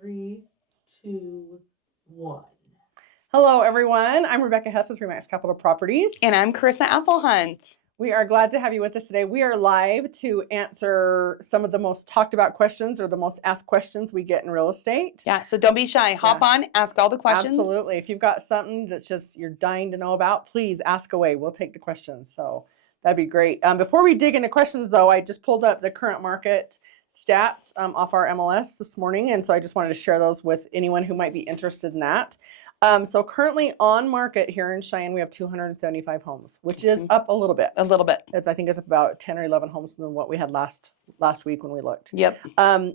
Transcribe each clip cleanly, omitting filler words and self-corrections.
3, 2, 1. Hello, everyone. I'm Rebecca Hess with REMAX Capitol Properties. And I'm Cherisa Applehunt. We are glad to have you with us today. We are live to answer some of the most talked about questions or the most asked questions we get in real estate. Yeah, so don't be shy. Hop on, ask all the questions. Absolutely. If you've got something that's just you're dying to know about, please ask away. We'll take the questions. So that'd be great. Before we dig into questions, though, I just pulled up the current market stats off our MLS this morning. And so I just wanted to share those with anyone who might be interested in that. So currently on market here in Cheyenne, we have 275 homes, which is up a little bit. A little bit. I think it's up about 10 or 11 homes than what we had last week when we looked. Yep.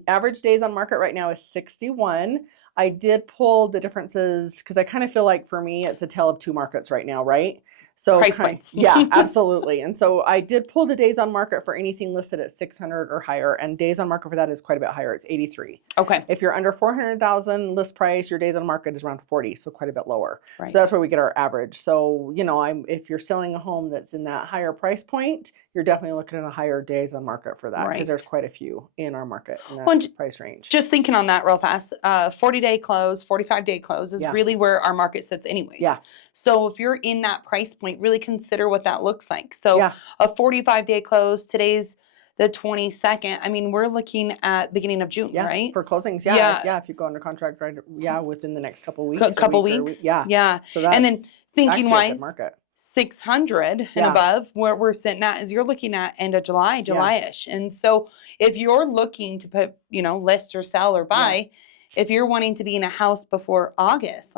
Average days on market right now is 61. I did pull the differences because I kind of feel like for me, it's a tale of two markets right now, right? So price points. Yeah, absolutely. And so I did pull the days on market for anything listed at 600 or higher, and days on market for that is quite a bit higher. It's 83. Okay. If you're under 400,000 list price, your days on market is around 40, so quite a bit lower. Right. So that's where we get our average. So, you know, if you're selling a home that's in that higher price point, you're definitely looking at a higher days on market for that because there's quite a few in our market in that price range. Just thinking on that real fast, 40-day close, 45-day close is really where our market sits anyways. Yeah. So if you're in that price point, really consider what that looks like. So a 45-day close, today's the 22nd. I mean, we're looking at beginning of June, right? For closings, yeah. If you go under contract, within the next couple weeks. Couple weeks. Yeah. So that's and then thinking wise, market. 600 and above, where we're sitting at is you're looking at end of July-ish. And so if you're looking to put, list or sell or buy, if you're wanting to be in a house before August,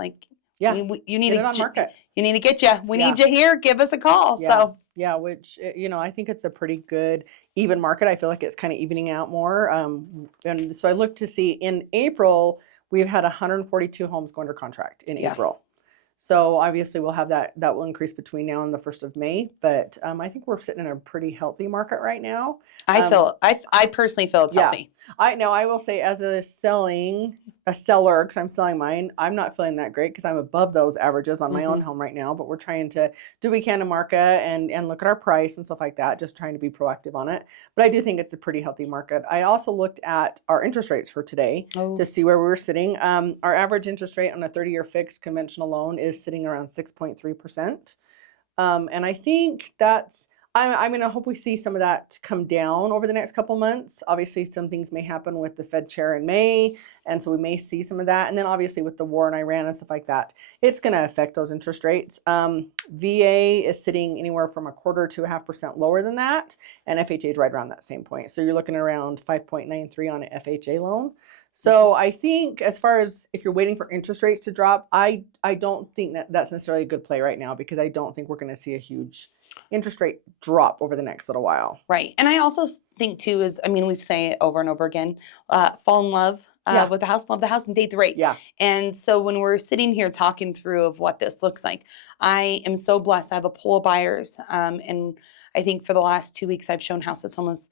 you need get it on market. You need to get you. We need you here. Give us a call. Yeah. So which, I think it's a pretty good even market. I feel like it's kind of evening out more. And so I looked to see in April, we've had 142 homes go under contract in April. So obviously we'll have that will increase between now and the 1st of May. But I think we're sitting in a pretty healthy market right now. I personally feel it's healthy. I will say as a seller, because I'm selling mine, I'm not feeling that great because I'm above those averages on my own home right now. But we're trying to do what we can to market and look at our price and stuff like that, just trying to be proactive on it. But I do think it's a pretty healthy market. I also looked at our interest rates for today to see where we were sitting. Our average interest rate on a 30-year fixed conventional loan is sitting around 6.3%. And I think I'm going to hope we see some of that come down over the next couple months. Obviously, some things may happen with the Fed chair in May, and so we may see some of that. And then obviously with the war in Iran and stuff like that, it's going to affect those interest rates. VA is sitting anywhere from 1/4 to 0.5% lower than that, and FHA is right around that same point. So you're looking at around 5.93 on an FHA loan. So I think as far as if you're waiting for interest rates to drop, I don't think that's necessarily a good play right now because I don't think we're going to see a huge interest rate drop over the next little while. Right. And I also think too we've saying it over and over again, fall in love with the house, love the house, and date the rate. Yeah. And so when we're sitting here talking through of what this looks like, I am so blessed. I have a pool of buyers. And I think for the last 2 weeks, I've shown houses almost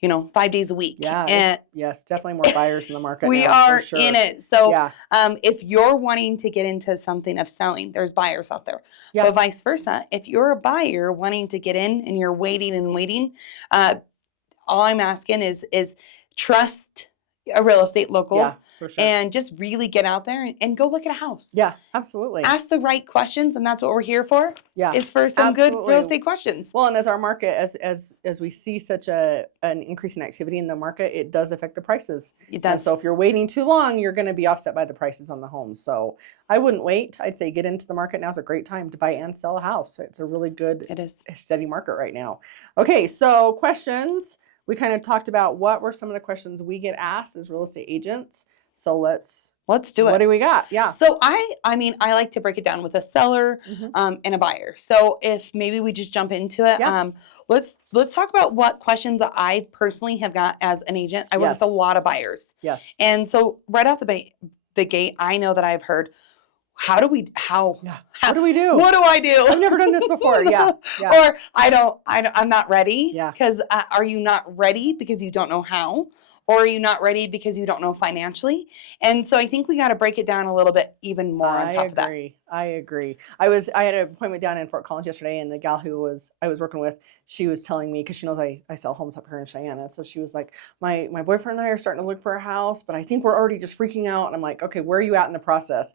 5 days a week. Yeah. And yes, definitely more buyers in the market. We now, are for sure. in it. So if you're wanting to get into something of selling, there's buyers out there. Yeah. But vice versa, if you're a buyer wanting to get in and you're waiting, all I'm asking is trust a real estate local. Yeah, for sure. And just really get out there and go look at a house. Yeah, absolutely. Ask the right questions, and that's what we're here for. Yeah, is for some good real estate questions. Well, and as our market, as we see such an increase in activity in the market, it does affect the prices. It does. And so if you're waiting too long, you're going to be offset by the prices on the homes. So I wouldn't wait. I'd say get into the market now is a great time to buy and sell a house. It's a really good, steady market right now. Okay, so questions. We kind of talked about what were some of the questions we get asked as real estate agents. So let's do it. What do we got? Yeah. So I like to break it down with a seller and a buyer. So if maybe we just jump into it, let's talk about what questions I personally have got as an agent. I work with a lot of buyers. Yes. And so right off the gate, I know that I've heard, how do we do? What do I do? I've never done this before. Yeah. Or I'm not ready. Yeah. Because are you not ready because you don't know how? or are you not ready because you don't know financially? And so I think we got to break it down a little bit even more on top of that. I agree. I had an appointment down in Fort Collins yesterday, and the gal I was working with, she was telling me, because she knows I sell homes up here in Cheyenne, and so she was like, my boyfriend and I are starting to look for a house, but I think we're already just freaking out. And I'm like, okay, where are you at in the process?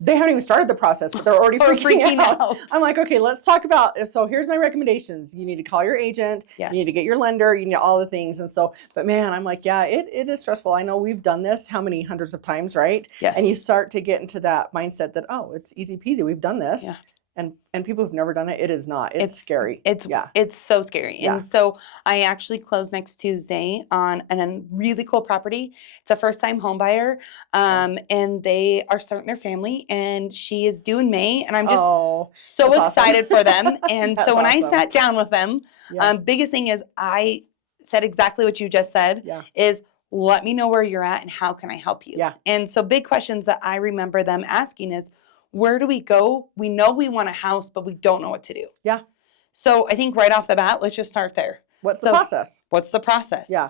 They haven't even started the process, but they're already freaking out. I'm like, okay, let's talk about, so here's my recommendations. You need to call your agent. Yes. You need to get your lender. You need all the things. And so, but man, I'm like, yeah, it is stressful. I know we've done this how many hundreds of times, right? Yes. And you start to get into that mindset that, oh, it's easy peasy. We've done this. Yeah. And people who've never done it, it is not. It's scary. It's so scary. Yeah. And so I actually close next Tuesday on a really cool property. It's a first-time home buyer, and they are starting their family, and she is due in May, and I'm just so excited for them. And so when I sat down with them, biggest thing is I said exactly what you just said, is let me know where you're at and how can I help you? Yeah. And so big questions that I remember them asking is, where do we go? We know we want a house, but we don't know what to do. Yeah. So I think right off the bat, let's just start there. What's the process? What's the process? Yeah.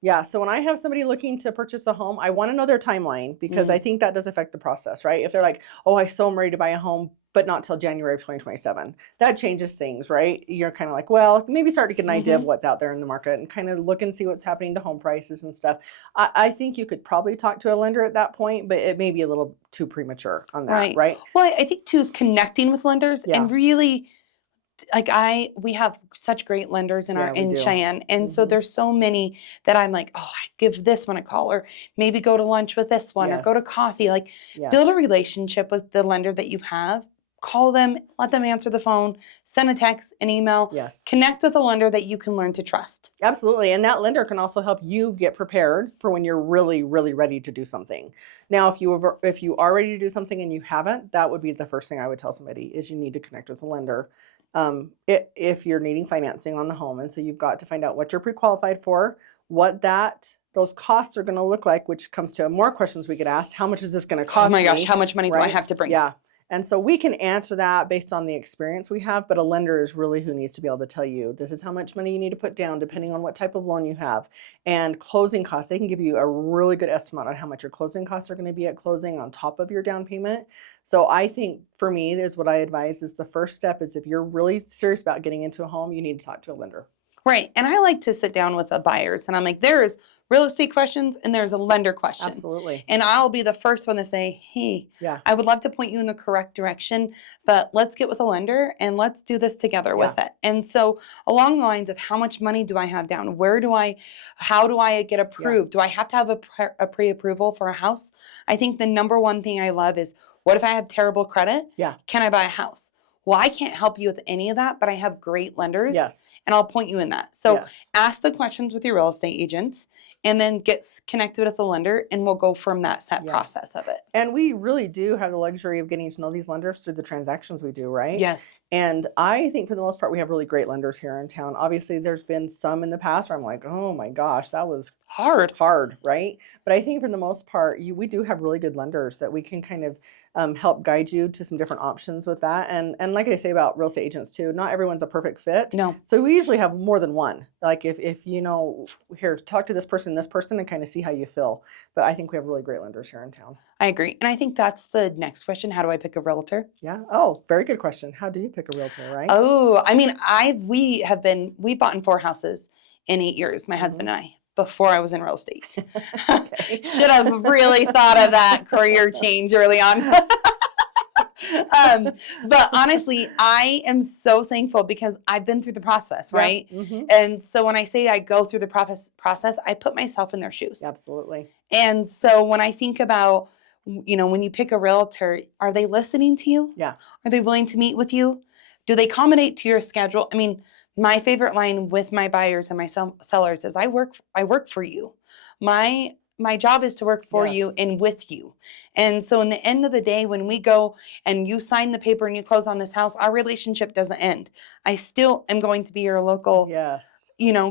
Yeah. So when I have somebody looking to purchase a home, I want to know their timeline, because I think that does affect the process, right? If they're like, oh, I so am ready to buy a home, but not till January of 2027, that changes things, right? You're kind of like, well, maybe start to get an idea of what's out there in the market and kind of look and see what's happening to home prices and stuff. I think you could probably talk to a lender at that point, but it may be a little too premature on that, right? Well, I think too is connecting with lenders and really, like we have such great lenders in Cheyenne, and so there's so many that I'm like, oh, I give this one a call, or maybe go to lunch with this one, or go to coffee. Like, build a relationship with the lender that you have. Call them, let them answer the phone, send a text, an email. Yes. Connect with a lender that you can learn to trust. Absolutely. And that lender can also help you get prepared for when you're really, really ready to do something. Now, if you are ready to do something and you haven't, that would be the first thing I would tell somebody, is you need to connect with a lender. If you're needing financing on the home. And so you've got to find out what you're pre-qualified for, what those costs are going to look like, which comes to more questions we get asked. How much is this going to cost me? Oh my gosh, how much money do I have to bring? Yeah. And so we can answer that based on the experience we have, but a lender is really who needs to be able to tell you, this is how much money you need to put down depending on what type of loan you have. And closing costs, they can give you a really good estimate on how much your closing costs are going to be at closing on top of your down payment. So I think for me, is what I advise is the first step is, if you're really serious about getting into a home, you need to talk to a lender. Right. And I like to sit down with the buyers, and I'm like, there's real estate questions and there's a lender question. Absolutely. And I'll be the first one to say, hey, I would love to point you in the correct direction, but let's get with a lender and let's do this together with it. And so along the lines of, how much money do I have down? How do I get approved? Do I have to have a pre-approval for a house? I think the number one thing I love is, what if I have terrible credit? Can I buy a house? Well, I can't help you with any of that, but I have great lenders. And I'll point you in that. So ask the questions with your real estate agents, and then get connected with the lender, and we'll go from that process of it. And we really do have the luxury of getting to know these lenders through the transactions we do, right? Yes. And I think for the most part, we have really great lenders here in town. Obviously, there's been some in the past where I'm like, oh my gosh, that was hard, right? But I think for the most part, we do have really good lenders that we can kind of help guide you to some different options with that. And like I say about real estate agents too, not everyone's a perfect fit. No. So we usually have more than one. Like if you know, here, talk to this person, and kind of see how you feel. But I think we have really great lenders here in town. I agree. And I think that's the next question. How do I pick a realtor? Yeah. Oh, very good question. How do you pick a realtor, right? Oh, I mean, we bought in 4 houses in 8 years, my husband and I, before I was in real estate. Should have really thought of that career change early on. But honestly, I am so thankful because I've been through the process, right? And so when I say I go through the process, I put myself in their shoes. Absolutely. And so when I think about, when you pick a realtor, are they listening to you? Yeah. Are they willing to meet with you? Do they accommodate to your schedule? I mean, my favorite line with my buyers and my sellers is, I work for you. My job is to work for you and with you. And so in the end of the day, when we go and you sign the paper and you close on this house, our relationship doesn't end. I still am going to be your local,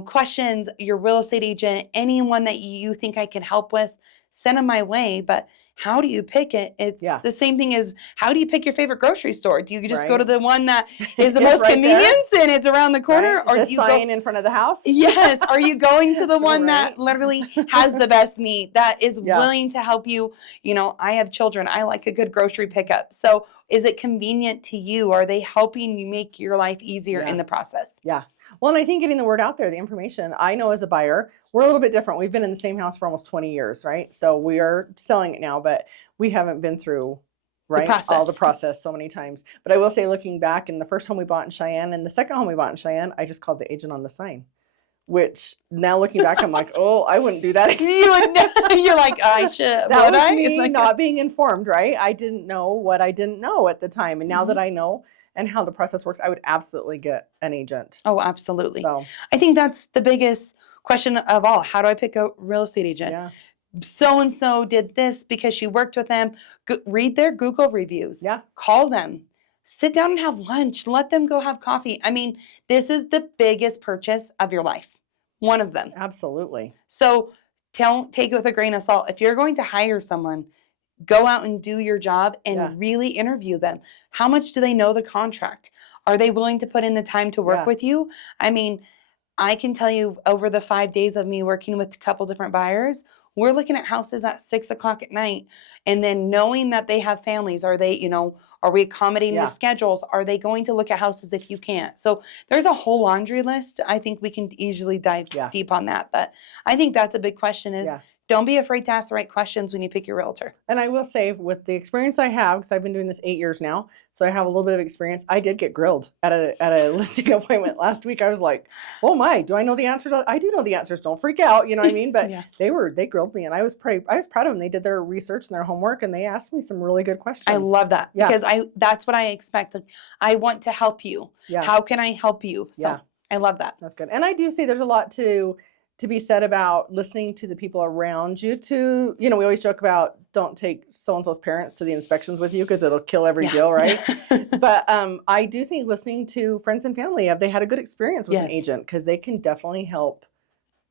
questions, your real estate agent, anyone that you think I can help with, send them my way. But how do you pick it? It's the same thing as how do you pick your favorite grocery store? Do you just go to the one that is the most convenience and it's around the corner? Or the do you sign go in front of the house? Yes. Are you going to the one that literally has the best meat, that is willing to help you? You know, I have children. I like a good grocery pickup. So is it convenient to you? Are they helping you make your life easier in the process? Yeah. Well, and I think getting the word out there, the information, I know as a buyer, we're a little bit different. We've been in the same house for almost 20 years, right? So we are selling it now, but we haven't been through all the process so many times. But I will say, looking back, in the first home we bought in Cheyenne and the second home we bought in Cheyenne, I just called the agent on the sign. Which now looking back, I'm like, oh, I wouldn't do that. You're like, I should. That was me not being informed, right? I didn't know what I didn't know at the time. And now that I know and how the process works, I would absolutely get an agent. Oh, absolutely. So I think that's the biggest question of all. How do I pick a real estate agent? Yeah. So-and-so did this because she worked with them. Read their Google reviews. Yeah. Call them. Sit down and have lunch. Let them go have coffee. I mean, this is the biggest purchase of your life. One of them. Absolutely. So take it with a grain of salt. If you're going to hire someone, go out and do your job and really interview them. How much do they know the contract? Are they willing to put in the time to work with you? I mean, I can tell you over the 5 days of me working with a couple different buyers, we're looking at houses at 6 o'clock at night. And then knowing that they have families, are they, are we accommodating the schedules? Are they going to look at houses if you can't? So there's a whole laundry list. I think we can easily dive deep on that. But I think that's a big question is don't be afraid to ask the right questions when you pick your realtor. And I will say, with the experience I have, because I've been doing this 8 years now, so I have a little bit of experience, I did get grilled at a listing appointment last week. I was like, oh my, do I know the answers? I do know the answers. Don't freak out. You know what I mean? But they grilled me, and I was proud of them. They did their research and their homework, and they asked me some really good questions. I love that because that's what I expect. I want to help you. Yeah. How can I help you? So I love that. That's good. And I do see there's a lot to be said about listening to the people around you. We always joke about don't take so-and-so's parents to the inspections with you because it'll kill every deal, right? But I do think listening to friends and family, have they had a good experience with an agent, because they can definitely help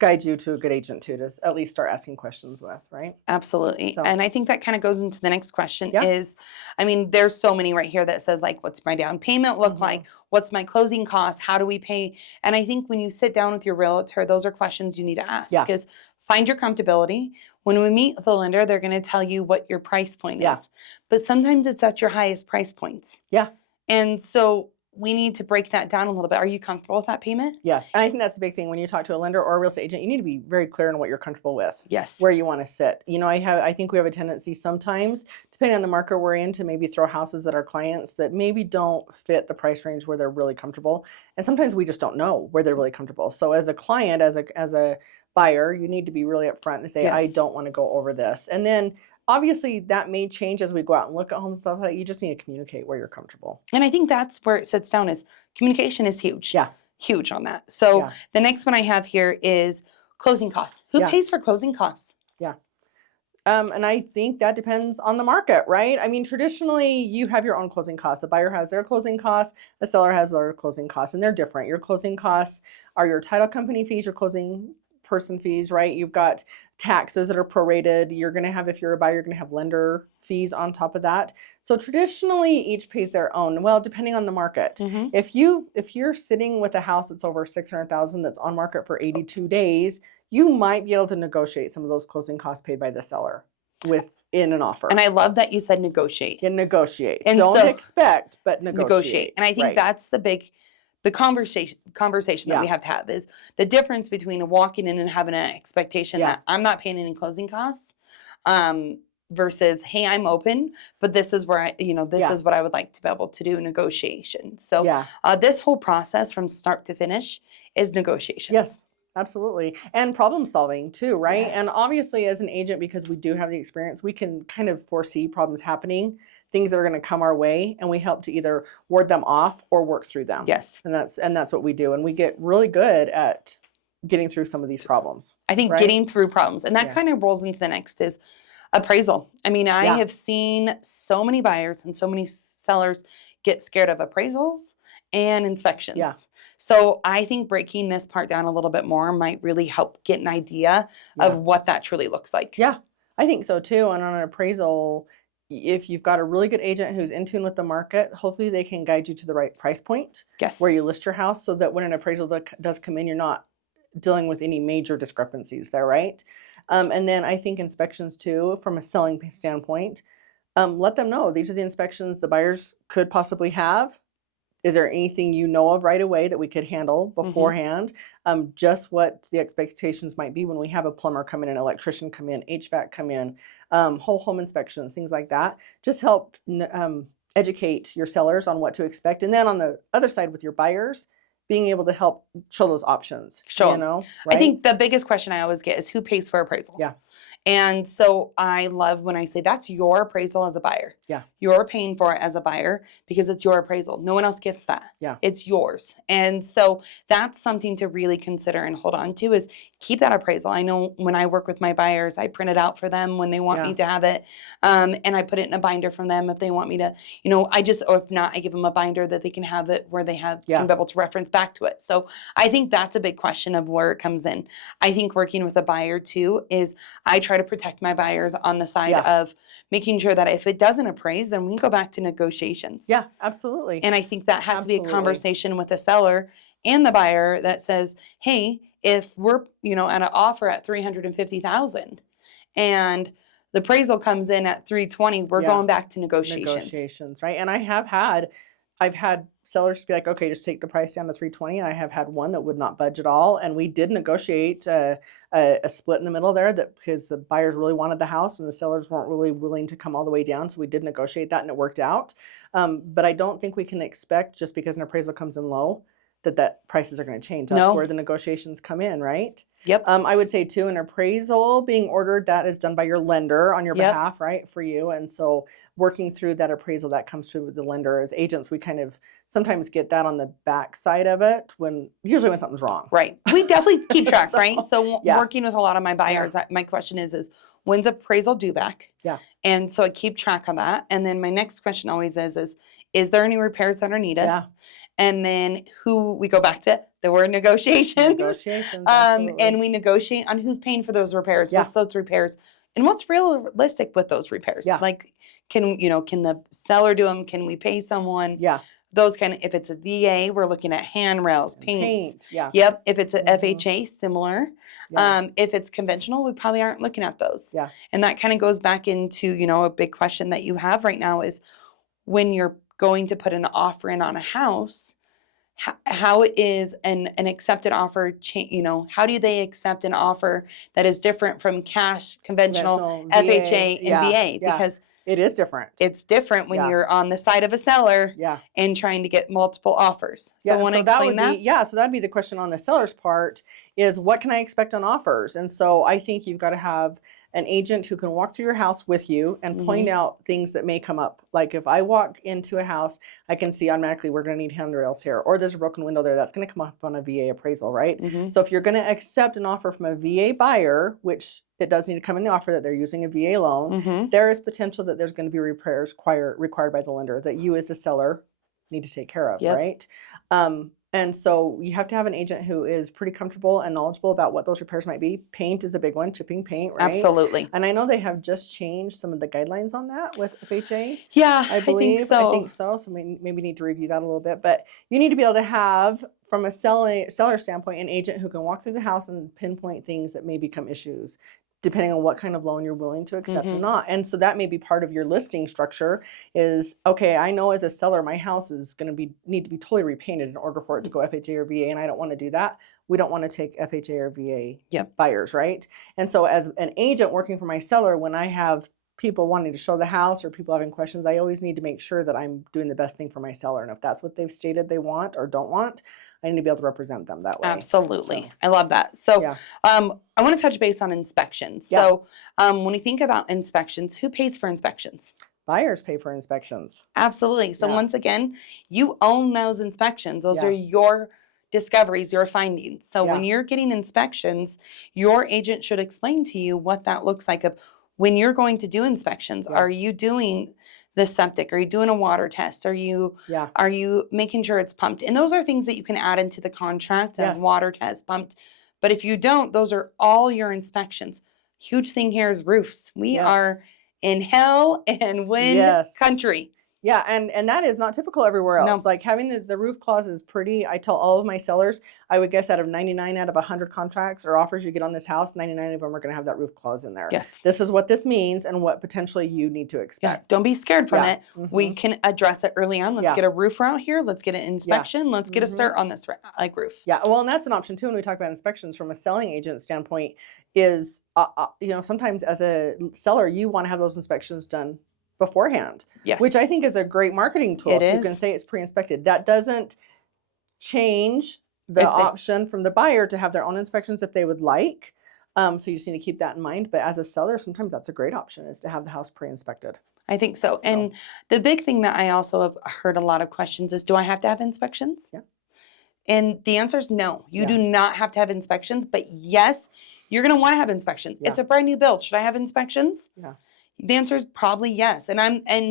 guide you to a good agent too, to at least start asking questions with, right? Absolutely. So. And I think that kind of goes into the next question is, I mean, there's so many right here that says like, what's my down payment look like? What's my closing cost? How do we pay? And I think when you sit down with your realtor, those are questions you need to ask. Because find your comfortability. When we meet with a lender, they're going to tell you what your price point is. But sometimes it's at your highest price points. Yeah. And so we need to break that down a little bit. Are you comfortable with that payment? Yes. And I think that's the big thing when you talk to a lender or a real estate agent, you need to be very clear on what you're comfortable with. Yes. Where you want to sit. I think we have a tendency sometimes, depending on the market we're in, to maybe throw houses at our clients that maybe don't fit the price range where they're really comfortable. And sometimes we just don't know where they're really comfortable. So as a client, as a buyer, you need to be really upfront and say, I don't want to go over this. And then obviously, that may change as we go out and look at homes and stuff like that. You just need to communicate where you're comfortable. And I think that's where it sits down is communication is huge. Yeah. Huge on that. So the next one I have here is closing costs. Who pays for closing costs? Yeah. And I think that depends on the market, right? I mean, traditionally, you have your own closing costs. A buyer has their closing costs. A seller has their closing costs, and they're different. Your closing costs are your title company fees, your closing person fees, right? You've got taxes that are prorated. You're going to have, if you're a buyer, you're going to have lender fees on top of that. So traditionally, each pays their own. Well, depending on the market. If you're sitting with a house that's over $600,000 that's on market for 82 days, you might be able to negotiate some of those closing costs paid by the seller in an offer. And I love that you said negotiate. And negotiate. And don't expect, but negotiate. And I think that's the conversation that we have to have is the difference between walking in and having an expectation that I'm not paying any closing costs versus, hey, I'm open, but this is where this is what I would like to be able to do, negotiation. So this whole process from start to finish is negotiation. Yes. Absolutely. And problem solving too, right? Yes. And obviously as an agent, because we do have the experience, we can kind of foresee problems happening, things that are going to come our way, and we help to either ward them off or work through them. Yes. And that's what we do. And we get really good at getting through some of these problems. I think getting through problems. And that kind of rolls into the next is appraisal. I mean, I have seen so many buyers and so many sellers get scared of appraisals and inspections. Yeah. So I think breaking this part down a little bit more might really help get an idea of what that truly looks like. Yeah. I think so too. And on an appraisal, if you've got a really good agent who's in tune with the market, hopefully they can guide you to the right price point Yes. where you list your house, so that when an appraisal does come in, you're not dealing with any major discrepancies there, right? And then I think inspections too, from a selling standpoint, let them know these are the inspections the buyers could possibly have. Is there anything you know of right away that we could handle beforehand? Just what the expectations might be when we have a plumber come in, an electrician come in, HVAC come in, whole home inspections, things like that. Just help educate your sellers on what to expect. And then on the other side with your buyers, being able to help show those options. Show 'em. Right? I think the biggest question I always get is who pays for appraisal? Yeah. And so I love when I say that's your appraisal as a buyer. Yeah. You're paying for it as a buyer because it's your appraisal. No one else gets that. Yeah. It's yours. And so that's something to really consider and hold on to, is keep that appraisal. I know when I work with my buyers, I print it out for them when they want me to have it. And I put it in a binder from them if they want me to, or if not, I give them a binder that they can have it where they can be able to reference back to it. So I think that's a big question of where it comes in. I think working with a buyer too is I try to protect my buyers on the side of making sure that if it doesn't appraise, then we go back to negotiations. Yeah, absolutely. And I think that has to be a conversation with the seller and the buyer that says, hey, if we're, at an offer at $350,000 and the appraisal comes in at $320,000, we're going back to negotiations. Right? And I've had sellers be like, okay, just take the price down to $320,000. I have had one that would not budge at all, and we did negotiate a split in the middle there, that because the buyers really wanted the house and the sellers weren't really willing to come all the way down, so we did negotiate that and it worked out. But I don't think we can expect, just because an appraisal comes in low, that prices are going to change. That's where the negotiations come in, right? Yep. I would say too, an appraisal being ordered, that is done by your lender on your behalf, right, for you. And so working through that appraisal that comes through with the lender, as agents, we kind of sometimes get that on the back side of it usually when something's wrong. Right. We definitely keep track, right? So working with a lot of my buyers, my question is when's appraisal due back? Yeah. And so I keep track of that. And then my next question always is there any repairs that are needed? Yeah. And then we go back to the word negotiations. And we negotiate on who's paying for those repairs. What's those repairs? And what's realistic with those repairs? Yeah. Like, can the seller do them? Can we pay someone? Yeah. Those if it's a VA, we're looking at handrails, paint. Yeah. Yep. If it's a FHA, similar. Yeah. If it's conventional, we probably aren't looking at those. Yeah. And that kind of goes back into, a big question that you have right now is when you're going to put an offer in on a house, how is an accepted offer, how do they accept an offer that is different from cash, conventional FHA, and VA? Because it is different. It's different when you're on the side of a seller and trying to get multiple offers. So want to explain that? So that'd be the question on the seller's part, is what can I expect on offers? And so I think you've got to have an agent who can walk through your house with you and point out things that may come up. Like if I walk into a house, I can see automatically we're going to need handrails here, or there's a broken window there. That's going to come up on a VA appraisal, right? So if you're going to accept an offer from a VA buyer, which it does need to come in the offer that they're using a VA loan, there is potential that there's going to be repairs required by the lender that you as a seller need to take care of, right? And so you have to have an agent who is pretty comfortable and knowledgeable about what those repairs might be. Paint is a big one, chipping paint, right? Absolutely. And I know they have just changed some of the guidelines on that with FHA. Yeah, I believe. I think so. So maybe need to review that a little bit. But you need to be able to have, from a seller standpoint, an agent who can walk through the house and pinpoint things that may become issues, depending on what kind of loan you're willing to accept or not. And so that may be part of your listing structure is, okay, I know as a seller, my house is going to need to be totally repainted in order for it to go FHA or VA, and I don't want to do that. We don't want to take FHA or VA buyers, right? And so as an agent working for my seller, when I have people wanting to show the house or people having questions, I always need to make sure that I'm doing the best thing for my seller. And if that's what they've stated they want or don't want, I need to be able to represent them that way. Absolutely. So, I love that. So I want to touch base on inspections. Yeah. So when you think about inspections, who pays for inspections? Buyers pay for inspections. Absolutely. So once again, you own those inspections. Those are your discoveries, your findings. So when you're getting inspections, your agent should explain to you what that looks like. Of when you're going to do inspections, are you doing the septic? Are you doing a water test? Are you making sure it's pumped? And those are things that you can add into the contract, and water test, pumped. But if you don't, those are all your inspections. huge thing here is roofs. We Yes. are in hell and wind Yes. country. Yeah, and that is not typical everywhere else. No. Like having the roof clause is pretty. I tell all of my sellers, I would guess out of 99 out of 100 contracts or offers you get on this house, 99 of them are going to have that roof clause in there. Yes. This is what this means and what potentially you need to Yeah. expect. Don't be scared from Yeah. it. We can address it early on. Let's Yeah. get a roofer out here. Let's get an inspection. Let's get a cert on this like roof. Yeah, well, and that's an option too when we talk about inspections from a selling agent standpoint is, you know, sometimes as a seller, you want to have those inspections done beforehand, Yes. which I think is a great marketing tool. It If you can is. say it's pre-inspected. That doesn't change the option from the buyer to have their own inspections if they would like. So you just need to keep that in mind. But as a seller, sometimes that's a great option is to have the house pre-inspected. I think so. And the big thing that I also have heard a lot of questions is, do I have to have inspections? Yeah. And the answer is no. You Yeah. do not have to have inspections, but yes, you're going to want to have inspections. Yeah. It's a brand new build. Should I have inspections? Yeah. The answer is probably yes. And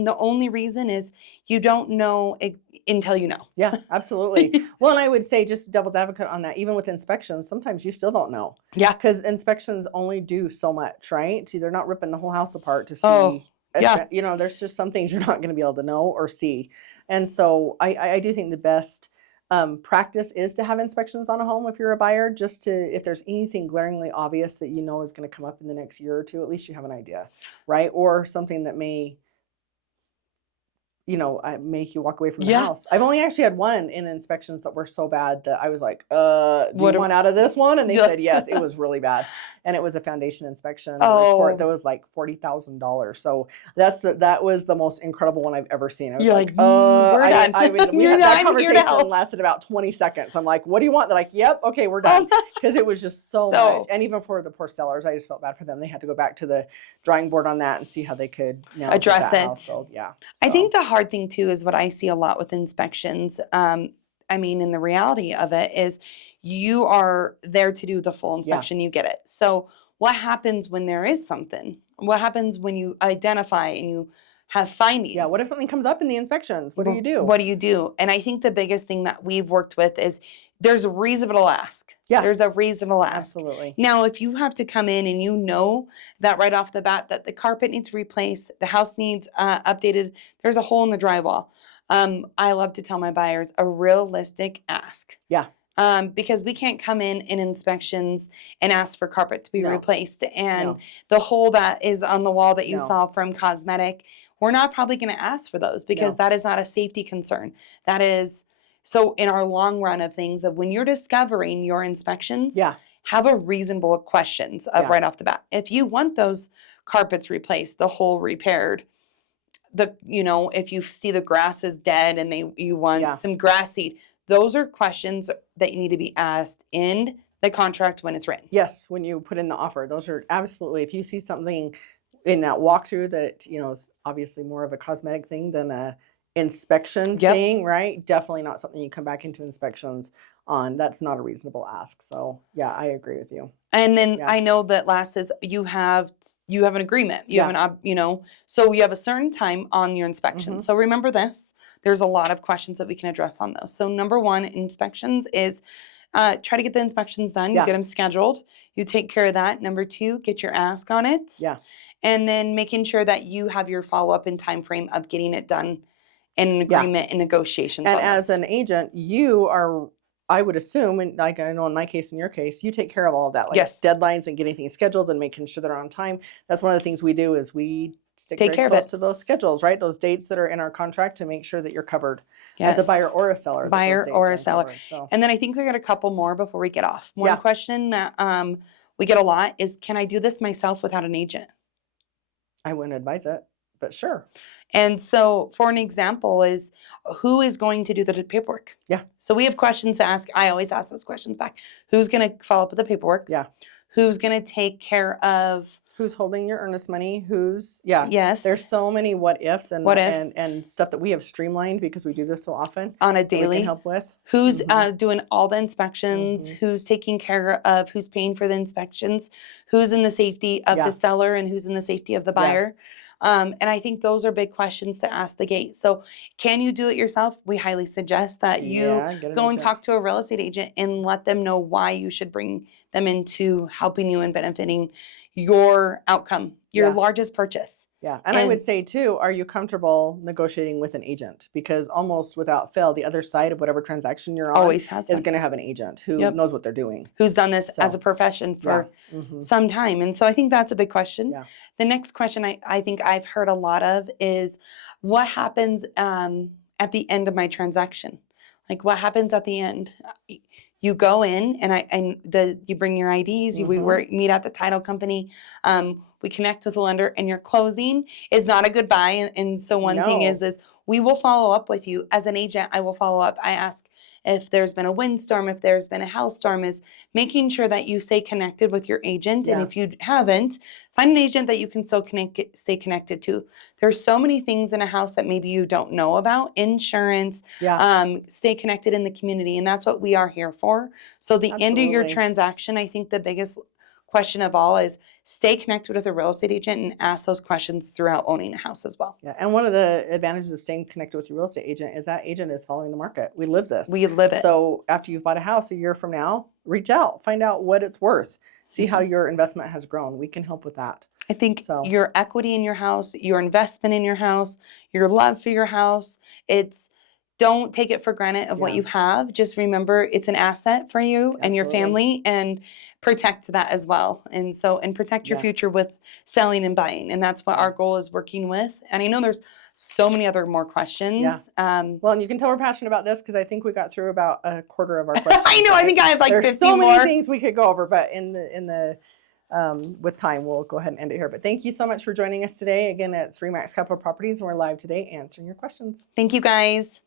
the only reason is you don't know it until you know. Yeah, absolutely. Well, and I would say just devil's advocate on that, even with inspections, sometimes you still don't know. Yeah. Because inspections only do so much, right? See, they're not ripping the whole house apart to see. Oh, yeah. You know, there's just some things you're not going to be able to know or see. And so I do think the best practice is to have inspections on a home if you're a buyer, just to, if there's anything glaringly obvious that you know is going to come up in the next year or two, at least you have an idea, right? Or something that may, you know, make you walk away from the house. I've only actually had one in inspections that were so bad that I was like, do you want out of this one? And they said yes. It was really bad. And it was a foundation inspection report that was like $40,000. So that was the most incredible one I've ever seen. I was like, we're done. That conversation lasted about 20 seconds. I'm like, what do you want? They're like, yep, okay, we're done. Because it was just so much. And even for the poor sellers, I just felt bad for them. They had to go back to the drawing board on that and see how they could address it. Yeah. I think the hard thing too is what I see a lot with inspections. I mean, and the reality of it is you are there to do the full inspection, you get it. So what happens when there is something? What happens when you identify and you have findings? Yeah, what if something comes up in the inspections? What do you do? What do you do? And I think the biggest thing that we've worked with is there's a reasonable ask. Yeah. There's a reasonable ask. Absolutely. Now, if you have to come in and you know that right off the bat that the carpet needs replaced, the house needs updated, there's a hole in the drywall. I love to tell my buyers a realistic ask. Yeah. Because we can't come in inspections and ask for carpet to be replaced. And No. the hole that is on the wall that you saw from cosmetic, we're not probably going to ask for those because that is not a safety concern. That is, so in our long run of things, of when you're discovering your inspections, have a reasonable questions of right off the bat. If you want those carpets replaced, the hole repaired, if you see the grass is dead and you want some grass seed, those are questions that you need to be asked in the contract when it's written. Yes, when you put in the offer. Those are absolutely, if you see something in that walkthrough that, is obviously more of a cosmetic thing than a inspection thing, right? Definitely not something you come back into inspections on. That's not a reasonable ask. So yeah, I agree with you. And then I know that last is you have an agreement. You have so you have a certain time on your inspection. So remember this, there's a lot of questions that we can address on those. So number one, inspections is try to get the inspections done. You get them scheduled. You take care of that. Number two, get your ask on it. Yeah. And then making sure that you have your follow-up and time frame of getting it done in an agreement and negotiations. And as an agent, you are, I would assume, and like I know in my case, in your case, you take care of all of that, like deadlines and getting things scheduled and making sure they're on time. That's one of the things we do is we take care of those schedules, right? Those dates that are in our contract to make sure that you're covered as a buyer or a seller. Buyer or a seller. And then I think we got a couple more before we get off. One question that we get a lot is, can I do this myself without an agent? I wouldn't advise it, but sure. And so for an example is, who is going to do the paperwork? Yeah. So we have questions to ask. I always ask those questions back. Who's going to follow up with the paperwork? Yeah. Who's going to take care of? Who's holding your earnest money? Who's, Yes. There's so many what ifs and what ifs and stuff that we have streamlined because we do this so often. On a daily. We can help with. Who's doing all the inspections? Who's taking care of, who's paying for the inspections? Who's in the safety of the seller and who's in the safety of the buyer? And I think those are big questions to ask the gate. So can you do it yourself? We highly suggest that you go and talk to a real estate agent and let them know why you should bring them into helping you and benefiting your outcome, your Yeah. largest purchase. Yeah. And I would And- say too, are you comfortable negotiating with an agent? Because almost without fail, the other side of whatever transaction you're on Always has is one. going to have an agent who Yep. knows what they're doing. Who's done this as So, a profession for Yeah. Mhm. some time. And so I think that's a big question. Yeah. The next question I think I've heard a lot of is what happens at the end of my transaction? Like what happens at the end? You go in and you bring your IDs, we meet at the title company, we connect with the lender, and your closing is not a goodbye. And so one thing No. is we will follow up with you. As an agent, I will follow up. I ask if there's been a windstorm, if there's been a hailstorm, is making sure that you stay connected with your agent. And Yeah. if you haven't, find an agent that you can still stay connected to. There's so many things in a house that maybe you don't know about. Insurance, Yeah. stay connected in the community. And that's what we are here for. So the end of your Absolutely. transaction, I think the biggest question of all is stay connected with a real estate agent and ask those questions throughout owning a house as well. Yeah. And one of the advantages of staying connected with your real estate agent is that agent is following the market. We live this. We live it. So after you've bought a house a year from now, reach out, find out what it's worth, see how your investment has grown. We can help with that. I think So- your equity in your house, your investment in your house, your love for your house, don't take it for granted of what Yeah. you have. Just remember it's an asset for you and your Absolutely. family, and protect that as well. And protect your Yeah. future with selling and buying. And that's what our goal is working with. And I know there's so many other more questions. Well, and you can tell we're passionate about this because I think we got through about a quarter of our questions. I know, I think I have like There's 50 so many more. things we could go over, but in the with time, we'll go ahead and end it here. But thank you so much for joining us today. Again, it's REMAX Capitol Properties, and we're live today answering your questions. Thank you guys.